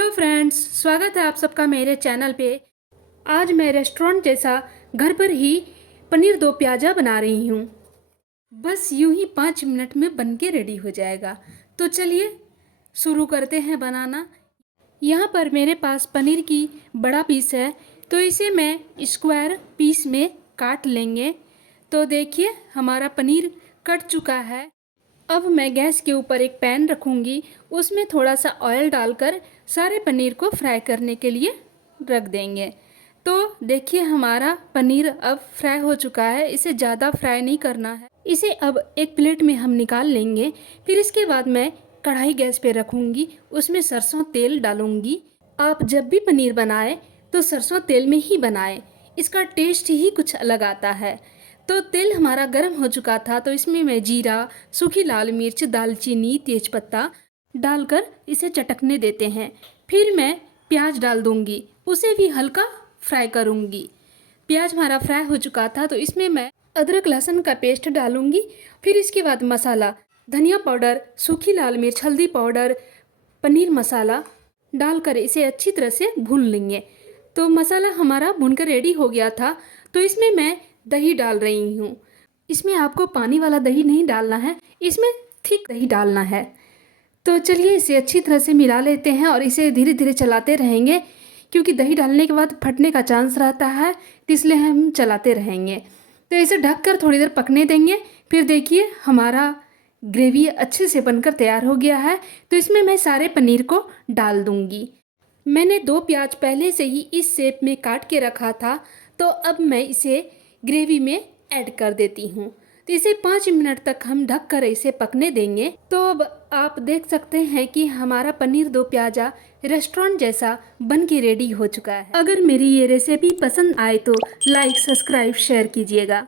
Hello friends, स्वागत है आप सबका मेरे चैनल पे। आज मैं रेस्टोरेंट जैसा घर पर ही पनीर दो प्याज़ा बना रही हूँ। बस यूं ही 5 मिनट में बन के रेडी हो जाएगा। तो चलिए शुरू करते हैं बनाना। यहाँ पर मेरे पास पनीर की बड़ा पीस है, तो इसे मैं स्क्वायर पीस में काट लेंगे। तो देखिए हमारा पनीर कट चुका है। अब मैं गैस के ऊपर एक पैन रखूँगी, उसमें थोड़ा सा ऑयल डालकर सारे पनीर को फ्राई करने के लिए रख देंगे। तो देखिए हमारा पनीर अब फ्राई हो चुका है, इसे ज़्यादा फ्राई नहीं करना है। इसे अब एक प्लेट में हम निकाल लेंगे। फिर इसके बाद मैं कढ़ाई गैस पे रखूँगी, उसमें सरसों तेल डालूँगी। आप जब भी पनीर बनाएं तो सरसों तेल में ही बनाएं, इसका टेस्ट ही कुछ अलग आता है। तो तेल हमारा गर्म हो चुका था, तो इसमें मैं जीरा, सूखी लाल मिर्च, दालचीनी, तेजपत्ता डालकर इसे चटकने देते हैं। फिर मैं प्याज डाल दूंगी, उसे भी हल्का फ्राई करूंगी। प्याज हमारा फ्राई हो चुका था, तो इसमें मैं अदरक लहसुन का पेस्ट डालूंगी। फिर इसके बाद मसाला, धनिया पाउडर, सूखी लाल मिर्च, हल्दी पाउडर, पनीर मसाला डालकर इसे अच्छी तरह से भून लेंगे। तो मसाला हमारा भुनकर रेडी हो गया था, तो इसमें मैं दही डाल रही हूँ। इसमें आपको पानी वाला दही नहीं डालना है, इसमें थिक दही डालना है। तो चलिए इसे अच्छी तरह से मिला लेते हैं और इसे धीरे धीरे चलाते रहेंगे, क्योंकि दही डालने के बाद फटने का चांस रहता है, तो इसलिए हम चलाते रहेंगे। तो इसे ढककर थोड़ी देर पकने देंगे। फिर देखिए हमारा ग्रेवी अच्छे से बनकर तैयार हो गया है। तो इसमें मैं सारे पनीर को डाल दूंगी। मैंने 2 प्याज पहले से ही इस शेप में काट के रखा था, तो अब मैं इसे ग्रेवी में ऐड कर देती हूँ। तो इसे 5 मिनट तक हम ढक कर इसे पकने देंगे। तो अब आप देख सकते हैं कि हमारा पनीर दो प्याज़ा रेस्टोरेंट जैसा बन के रेडी हो चुका है। अगर मेरी ये रेसिपी पसंद आए तो लाइक, सब्सक्राइब, शेयर कीजिएगा।